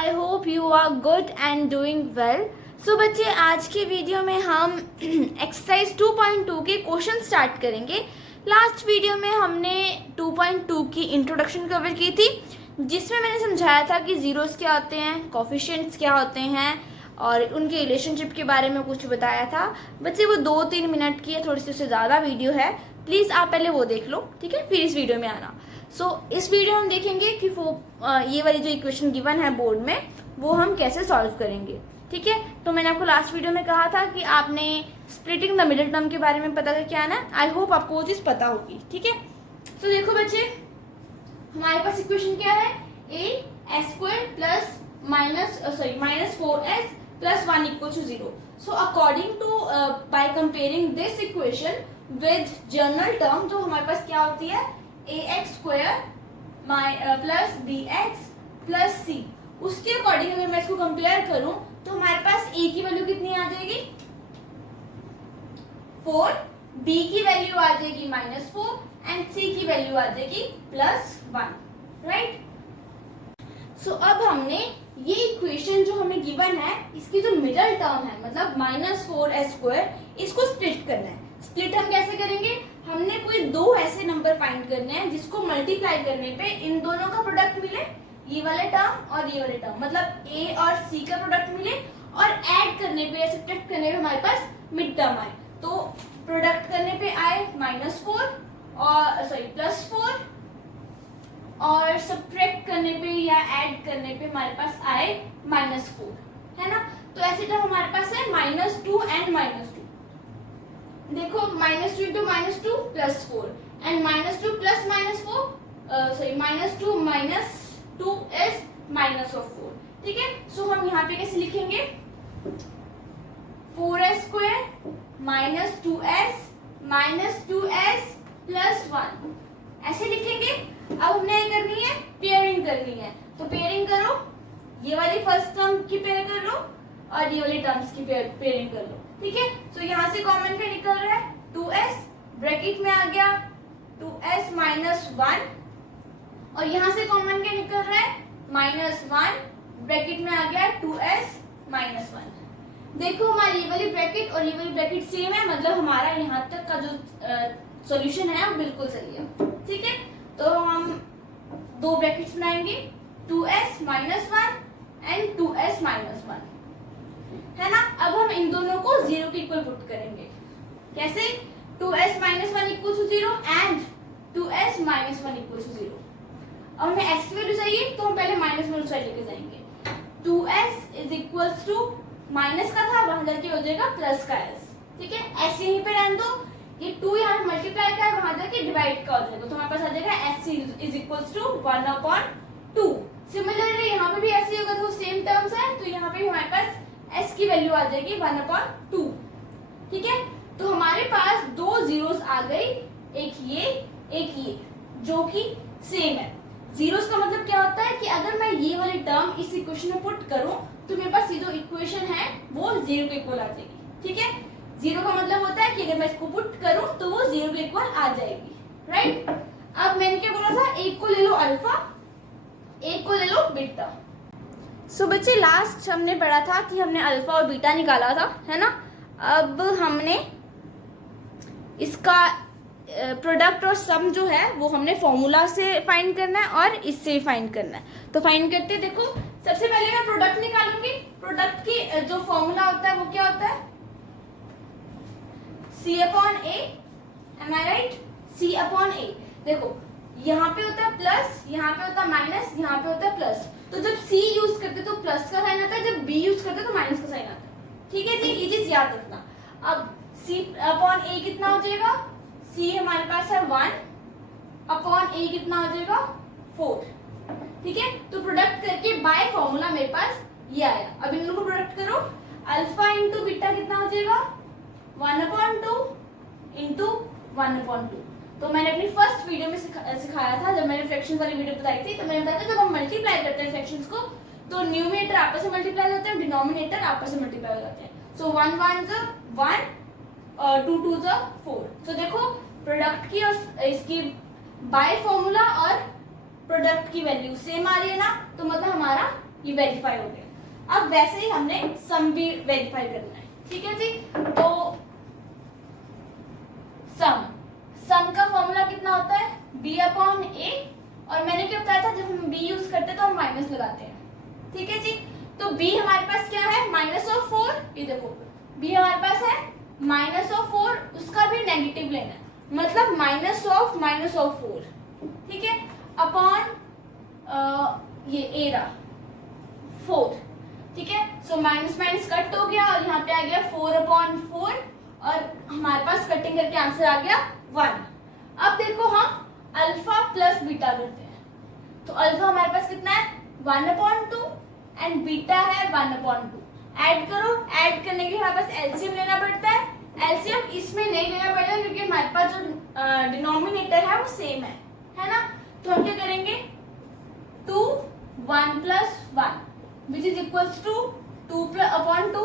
I hope you are good and doing well. So बच्चे, आज के वीडियो में हम एक्सरसाइज 2.2 के क्वेश्चन स्टार्ट करेंगे। लास्ट वीडियो में हमने 2.2 की इंट्रोडक्शन कवर की थी, जिसमें मैंने समझाया था कि जीरोस क्या होते हैं, कोफिशिएंट्स क्या होते हैं और उनके रिलेशनशिप के बारे में कुछ बताया था। बच्चे वो 2-3 मिनट की है, थोड़ी सी उससे ज़्यादा वीडियो है, प्लीज़ आप पहले वो देख लो, ठीक है, फिर इस वीडियो में आना। इस वीडियो में हम देखेंगे कि ये वाली जो इक्वेशन गिवन है बोर्ड में, वो हम कैसे सॉल्व करेंगे, ठीक है। तो मैंने आपको लास्ट वीडियो में कहा था कि आपने स्प्लिटिंग द मिडिल टर्म के बारे में पता करके आना है। आई होप आपको वो चीज़ पता होगी, ठीक है। तो देखो बच्चे, हमारे पास इक्वेशन क्या है, a² plus minus 4s plus 1 equal to 0। So according to by comparing this equation with general term, जो हमारे पास क्या होती है, ax² plus bx plus c, उसके अकॉर्डिंग अगर मैं इसको कंपेयर करूं तो हमारे पास a की वैल्यू कितनी आ जाएगी, 4, b की वैल्यू आ जाएगी -4 एंड c की वैल्यू आ जाएगी +1, राइट। सो अब हमने ये इक्वेशन जो हमें गिवन है, इसकी जो मिडल टर्म है, मतलब -4s², इसको स्प्लिट करना है। स्प्लिट हम कैसे करेंगे, हमने कोई दो ऐसे नंबर फाइंड करने हैं जिसको मल्टीप्लाई करने पे इन दोनों का प्रोडक्ट मिले, ये वाले टर्म और ये वाले टर्म, मतलब a और c का प्रोडक्ट मिले, और ऐड करने पे या सब्ट्रैक्ट करने पे हमारे पास मिड टर्म आए। तो प्रोडक्ट करने पे आए -4 और +4, और सब्ट्रैक्ट करने पे या ऐड करने पे हमारे पास आए -4, है ना। तो ऐसे टर्म हमारे पास है -2 एंड -2। देखो, -2 into -2 +4 and -2 plus -4 -2 minus 2 is -4, ठीक है। सो हम यहाँ पे कैसे लिखेंगे, 4s² -2s प्लस 1, ऐसे लिखेंगे। अब हमने ये करनी है, पेयरिंग करनी है। तो पेयरिंग करो, ये वाली फर्स्ट टर्म की पेयर कर लो और ये वाली टर्म्स की पेयरिंग कर लो, ठीक है। सो यहाँ से कॉमन क्या निकल रहा है, 2s ब्रैकेट में आ गया 2s -1, और यहाँ से कॉमन क्या निकल रहा है, -1 ब्रैकेट में आ गया 2s -1। देखो, हमारी ये वाली ब्रैकेट और ये वाली ब्रैकेट सेम है, मतलब हमारा यहाँ तक का जो सॉल्यूशन है वो बिल्कुल सही है, ठीक है। तो हम दो ब्रैकेट्स बनाएंगे, 2s -1 एंड 2s -1, है ना। अब हम इन दोनों को 0 के इक्वल पुट करेंगे। कैसे, 2s -1 equal to 0 and 2s -1 equal to 0। अब हमें s की वैल्यू चाहिए, तो हम पहले -1 साइड लेके जाएंगे। 2s is equal to minus का था, वहां जाके हो जाएगा प्लस का s, ठीक है। s यहीं पे रहने दो, ये 2 यहाँ मल्टीप्लाई का है, वहां जाके डिवाइड का हो जाएगा, तो हमारे पास आ जाएगा s is equal to 1/2। Similarly यहाँ पे भी ऐसे ही होगा, तो सेम टर्म्स है, तो यहाँ पे हमारे पास s की वैल्यू आ जाएगी 1/2, ठीक है। तो हमारे पास दो जीरोस आ गई, एक ये, जो कि सेम है। जीरोस का मतलब क्या होता है कि अगर मैं ये वाली टर्म इस इक्वेशन में पुट करूं तो मेरे पास ये जो इक्वेशन है वो 0 के इक्वल आ जाएगी, ठीक है। 0 का मतलब होता है कि अगर मैं इसको पुट करूं तो वो 0 के इक्वल आ जाएगी, राइट। अब मैंने क्या बोला था, एक को ले लो अल्फा, एक को ले लो बीटा। सो बच्चे, लास्ट हमने पढ़ा था कि हमने अल्फा और बीटा निकाला था, है ना। अब हमने इसका प्रोडक्ट और सम जो है वो हमने फॉर्मूला से फाइंड करना है और इससे फाइंड करना है। तो फाइंड करते हैं। देखो, सबसे पहले मैं प्रोडक्ट निकालूंगी। प्रोडक्ट की जो फॉर्मूला होता है वो क्या होता है, C/A, एम आई राइट, C/A। देखो, यहाँ पे होता है प्लस, यहाँ पे होता है माइनस, यहाँ पे होता है प्लस। तो जब C यूज करते तो प्लस का साइन आता है, जब B यूज करते तो माइनस का साइन आता है, ठीक है जी, ये चीज याद रखना। अब C/A कितना हो जाएगा, C हमारे पास है 1/A कितना हो जाएगा, 4, ठीक है। तो प्रोडक्ट करके बाय फॉर्मूला मेरे पास ये आया। अब इन लोगों को प्रोडक्ट करो, अल्फा इंटू बीटा कितना हो जाएगा, 1/2 इंटू 1/2। तो मैंने अपनी फर्स्ट वीडियो में सिखाया था, जब मैंने फ्रैक्शन वाली वीडियो बताई थी, तो मैंने बताया था जब हम मल्टीप्लाई करते हैं फ्रैक्शंस को, तो न्यूमरेटर आपस में मल्टीप्लाई होते हैं, डिनोमिनेटर आपस में मल्टीप्लाई हो जाते हैं। सो 1 1 1, 2 2 4। तो देखो, प्रोडक्ट की और इसकी बाय फॉर्मूला और प्रोडक्ट की वैल्यू सेम आ रही है ना, तो मतलब हमारा ये वेरीफाई हो गया। अब वैसे ही हमने सम भी वेरीफाई करना है, ठीक है जी। तो सम का फॉर्मूला कितना होता है, b अपॉन a, और मैंने क्या बताया था, जब हम b यूज करते हैं तो हम माइनस लगाते हैं, ठीक है जी। तो b हमारे पास क्या है, माइनस ऑफ 4, ये देखो b हमारे पास है माइनस ऑफ 4, उसका भी नेगेटिव लेना है, मतलब माइनस ऑफ 4, ठीक है, अपॉन ये a रहा 4, ठीक है। सो माइनस माइनस कट हो गया और यहाँ पे आ गया 4/4, और हमारे पास कटिंग करके आंसर आ गया 1। अब देखो हम अल्फा प्लस बीटा करते हैं, तो अल्फा हमारे पास कितना है 1/2 एंड बीटा है 1/2। ऐड करो, ऐड करने के लिए हमारे पास एलसीएम लेना पड़ता है। एलसीएम इसमें नहीं लेना पड़ेगा क्योंकि हमारे पास जो डिनोमिनेटर है वो सेम है ना। तो हम क्या करेंगे, 2 1 + 1 which is equals to 2/2,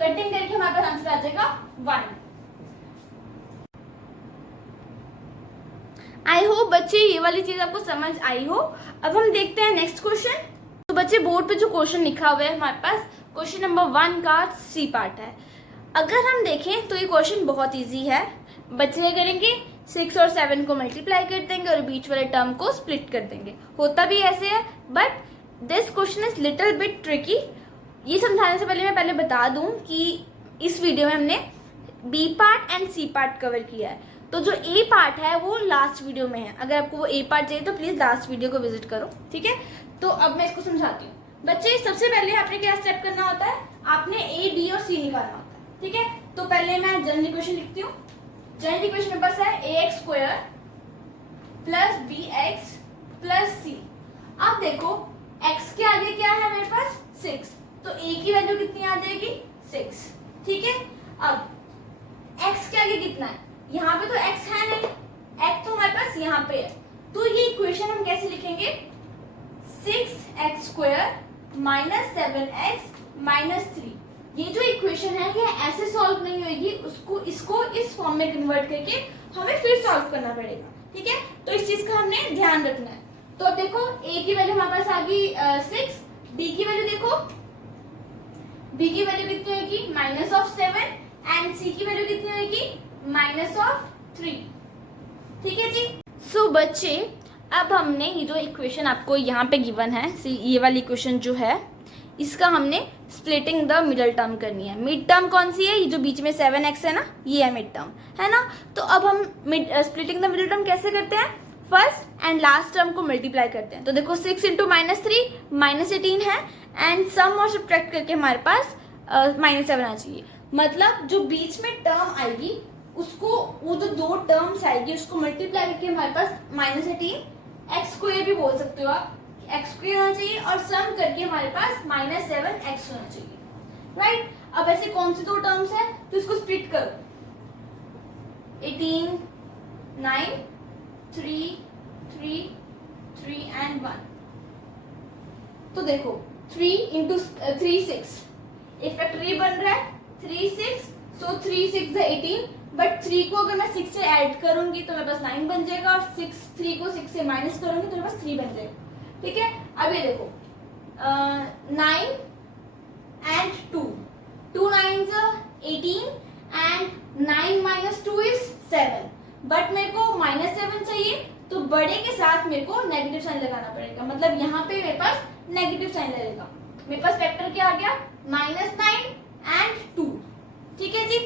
cutting करके हमारे पास आंसर आ जाएगा 1। आई होप बच्चे ये वाली चीज आपको समझ आई हो। अब हम देखते हैं नेक्स्ट क्वेश्चन। तो बच्चे बोर्ड पे जो क्वेश्चन लिखा हुआ है हमारे पास, क्वेश्चन नंबर 1 का सी पार्ट है। अगर हम देखें तो ये क्वेश्चन बहुत इजी है। बच्चे क्या करेंगे, 6 और 7 को मल्टीप्लाई कर देंगे और बीच वाले टर्म को स्प्लिट कर देंगे। होता भी ऐसे है, but this question is little bit tricky. ये समझाने से पहले मैं बता दूं कि इस वीडियो में हमने B part and C part cover किया है, तो जो ए पार्ट है वो लास्ट वीडियो में है। अगर आपको वो ए पार्ट चाहिए तो प्लीज लास्ट वीडियो को विजिट करो, ठीक है। तो अब मैं इसको समझाती हूँ। बच्चे सबसे पहले आपने क्या स्टेप करना होता है, आपने ए बी और सी निकालना होता है, ठीक है। तो पहले मैं जनरल इक्वेशन लिखती हूँ। जनरल इक्वेशन मेरे पास है ax² + bx + c। अब देखो x के आगे क्या है मेरे पास 6, तो a की वैल्यू कितनी आ जाएगी 6, ठीक है। अब x के आगे कितना है, यहाँ पे तो x है नहीं, x तो हमारे पास यहाँ पे है, तो ये इक्वेशन हम कैसे लिखेंगे, 6x² - 7x - 3। ये जो इक्वेशन है ये ऐसे सॉल्व नहीं होगी, इसको इस फॉर्म में कन्वर्ट करके हमें फिर सॉल्व करना पड़ेगा, ठीक है। तो इस चीज का हमने ध्यान रखना है। तो अब देखो a की वैल्यू हमारे पास आ गई 6, b की वैल्यू देखो, b की वैल्यू कितनी होगी -7 एंड c की वैल्यू कितनी होगी -3, ठीक है जी। सो बच्चे अब हमने ये जो इक्वेशन आपको यहाँ पे गिवन है, ये वाली इक्वेशन जो है इसका हमने स्प्लिटिंग द मिडल टर्म करनी है। मिड टर्म कौन सी है, ये जो बीच में 7x है ना, ये है मिड टर्म, है ना। तो अब हम स्प्लिटिंग द मिडल टर्म कैसे करते हैं, फर्स्ट एंड लास्ट टर्म को मल्टीप्लाई करते हैं। तो देखो 6 × -3 -18 है, एंड सम और सब्ट्रैक्ट करके हमारे पास -7 आना चाहिए। मतलब जो बीच में टर्म आएगी उसको, वो जो 2 टर्म्स आएगी उसको मल्टीप्लाई करके हमारे पास -18 x² भी बोल सकते हो आप, x² होना चाहिए, और सम करके हमारे पास -7x होना चाहिए, राइट। अब ऐसे कौन सी 2 टर्म्स है, तो इसको स्प्लिट करो, 18 9 3 3 3 एंड 1। तो देखो 3 × 3 6, एक फैक्टोरियल बन रहा है 3 6, सो 3 6 = 18, बट 3 को अगर मैं 6 से ऐड करूंगी तो मेरे पास 9 बन जाएगा, और 3 को 6 से माइनस करूंगी तो मेरे पास 3 बन जाएगा, ठीक है। अब ये देखो 9 and 2 9s are 18 and 9 - 2 is 7, but मेरे को -7 चाहिए, तो बड़े के साथ मेरे को नेगेटिव साइन लगाना पड़ेगा। मतलब यहाँ पे मेरे पास नेगेटिव साइन लगेगा, मेरे पास वेक्टर क्या आ गया -9 एंड 2, ठीक है जी।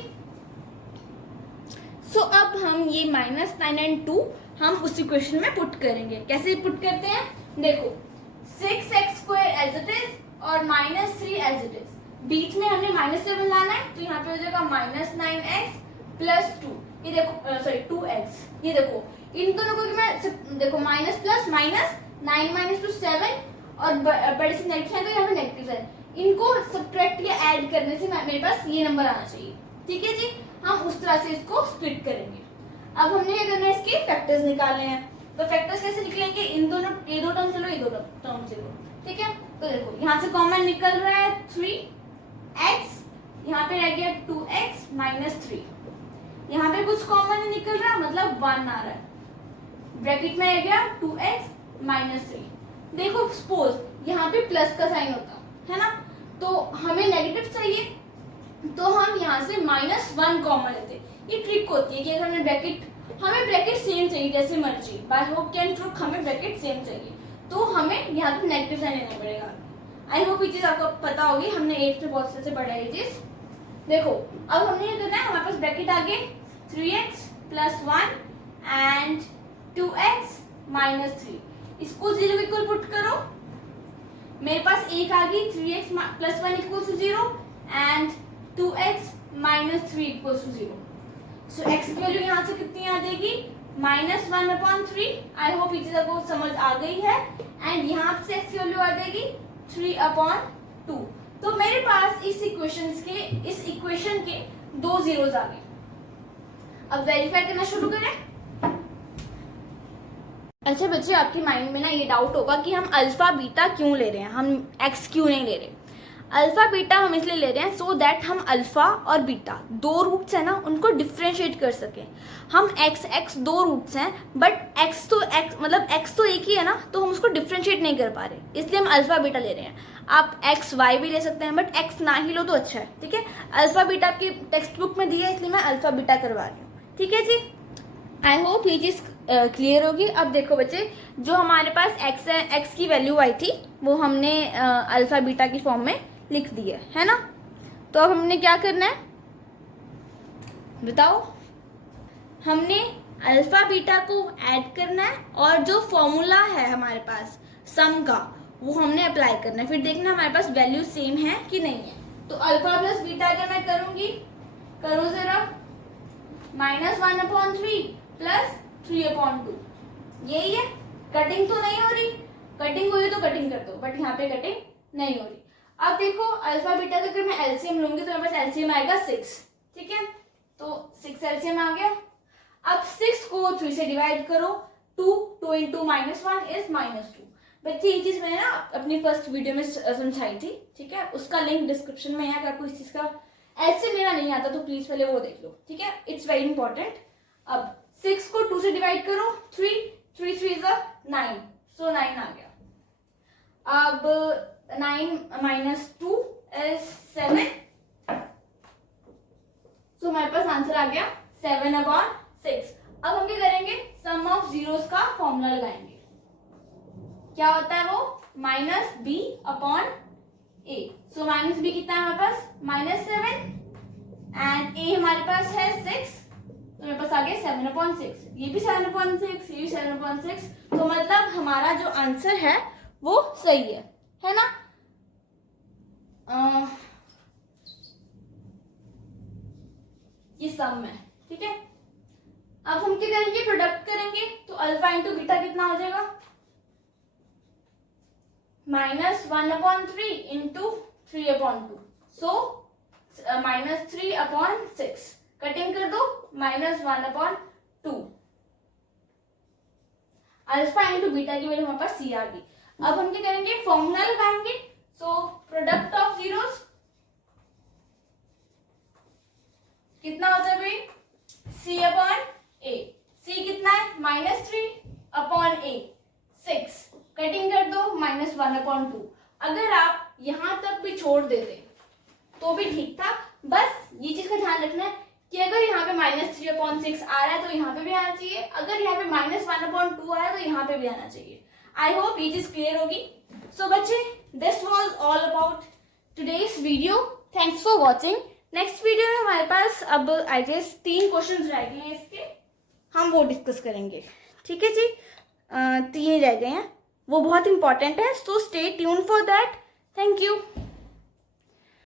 सो अब हम ये -9 एंड 2 हम उस इक्वेशन में पुट करेंगे। कैसे पुट करते हैं, देखो 6x² एज इट इज और -3 एज इट इज, बीच में हमने -7 लाना है, तो यहाँ पे हो जाएगा -9x + 2, ये देखो सॉरी 2x, ये देखो इन दोनों को मैं देखो माइनस प्लस माइनस 9 - 2 7, और बड़े से नेगेटिव साइन, तो यहाँ पे नेगेटिव साइन, इनको सब्ट्रैक्ट या ऐड करने से मेरे पास ये नंबर आना चाहिए, ठीक है जी। हम उस तरह से इसको स्प्लिट करेंगे। अब हमने क्या करना है, इसके फैक्टर्स निकालने हैं। तो फैक्टर्स कैसे निकलेंगे, इन दोनों, ये 2 टर्म चलो, ये 2 टर्म चलो, ठीक है। तो देखो यहाँ से कॉमन निकल रहा है 3x, यहाँ पे रह गया 2x - 3, यहाँ पे कुछ कॉमन निकल रहा है, मतलब 1 आ रहा है, ब्रैकेट में रह गया 2x - 3, देखो सपोज यहाँ पे प्लस का साइन होता है ना, तो हमें नेगेटिव चाहिए, तो हम यहाँ से -1 कॉमन लेते। ये ट्रिक होती है कि अगर हमें ब्रैकेट सेम चाहिए जैसे मर्जी, बाय होप कैन ट्रुक हमें ब्रैकेट सेम चाहिए, तो हमें यहाँ पे नेगेटिव साइन लेना पड़ेगा। आई होप ये चीज आपको पता होगी, हमने 8th में बहुत से पढ़ा है ये चीज। देखो अब हमने ये करना है, हमारे पास ब्रैकेट आ गए 3x + 1 एंड 2x - 3, इसको 0 के इक्वल पुट करो। मेरे पास एक आ गई 3x + 1 = 0 and 2x - 3 = 0। So x की वैल्यू यहाँ से कितनी आ जाएगी -1/3। आई होप ये चीज आपको समझ आ गई है। एंड यहाँ से x की वैल्यू आ जाएगी 3/2। तो मेरे पास इस इक्वेशन के 2 zeros आ गए। अब वेरीफाई करना शुरू करें। अच्छा बच्चे, आपके माइंड में ना ये डाउट होगा कि हम अल्फा बीटा क्यों ले रहे हैं, हम x क्यों नहीं ले रहे। अल्फा बीटा हम इसलिए ले रहे हैं सो दैट हम अल्फा और बीटा 2 रूट्स है ना, उनको डिफ्रेंशिएट कर सकें। हम x 2 रूट्स हैं, बट x तो एक ही है ना, तो हम उसको डिफ्रेंशिएट नहीं कर पा रहे, इसलिए हम अल्फा बीटा ले रहे हैं। आप x y भी ले सकते हैं, बट x ना ही लो तो अच्छा है, ठीक है। अल्फा बीटा आपकी टेक्स्ट बुक में दिया है, इसलिए मैं अल्फा बीटा करवा रही हूँ, ठीक है जी। आई होप ये चीज़ क्लियर होगी। अब देखो बच्चे, जो हमारे पास x की वैल्यू आई थी वो हमने अल्फा बीटा की फॉर्म में लिख दी है ना। तो अब हमने क्या करना है बताओ, हमने अल्फा बीटा को ऐड करना है और जो फॉर्मूला है हमारे पास सम का वो हमने अप्लाई करना है, फिर देखना हमारे पास वैल्यू सेम है कि नहीं है। तो अल्फा प्लस बीटा अगर मैं करूंगी, करो जरा, -1/3 + 3/2, यही है। कटिंग तो नहीं हो रही, कटिंग हुई तो कटिंग कर दो, बट यहाँ पे कटिंग नहीं हो रही। अब देखो अल्फा बीटा का अगर मैं एलसीएम लूंगी तो मेरे पास एलसीएम आएगा 6, ठीक है। तो 6 एलसीएम आ गया। अब 6 को 3 से डिवाइड करो, 2 × -1 = -2। बच्चे ये चीज मैंने ना अपनी फर्स्ट वीडियो में समझाई थी, ठीक है, उसका लिंक डिस्क्रिप्शन में है। अगर आपको इस चीज का एलसीएम लेना नहीं आता तो प्लीज पहले वो देख लो, ठीक है, इट्स वेरी इंपॉर्टेंट। अब 6 को 2 से डिवाइड करो, 3 3 = 9, सो 9 आ गया। अब 9 - 2 = 7, सो हमारे पास आंसर आ गया 7/6। अब हम क्या करेंगे, सम ऑफ जीरोस का फॉर्मूला लगाएंगे। क्या होता है वो, -b/a। सो -b कितना है हमारे पास -7 एंड a हमारे पास है 6, तो मेरे पास आ गया 7/6। ये भी 7/6, ये भी 7/6। तो मतलब हमारा जो आंसर है वो सही है ना। ये सम है, ठीक है। अब हम क्या करेंगे, प्रोडक्ट करेंगे, तो अल्फा इंटू बीटा कितना हो जाएगा, -1/3 × 3/2, सो -3/6। कटिंग कर दो, -1/2। अल्फा इंटू बीटा की वैल्यू हमारे पास c आ गई। अब हम क्या करेंगे, फॉर्मूला लगाएंगे। सो प्रोडक्ट ऑफ जीरोस कितना होता है भाई, c/a। c कितना है, -3/a, 6। कटिंग कर दो, -1/2। अगर आप यहां तक भी छोड़ देते तो भी ठीक था, बस ये चीज का ध्यान रखना है कि अगर यहाँ पे -3/6 आ रहा है तो यहाँ पे भी आना चाहिए, अगर यहाँ पे -1/2 आया तो यहाँ पे भी आना चाहिए। आई होप ये चीज क्लियर होगी। सो बच्चे, this was all about today's video. Thanks for watching. Next video में हमारे पास अब आई गेस 3 क्वेश्चंस रह गए हैं इसके, हम वो डिस्कस करेंगे, ठीक है जी। 3 ही रह गए हैं, वो बहुत इंपॉर्टेंट है, so stay tune for that. Thank you.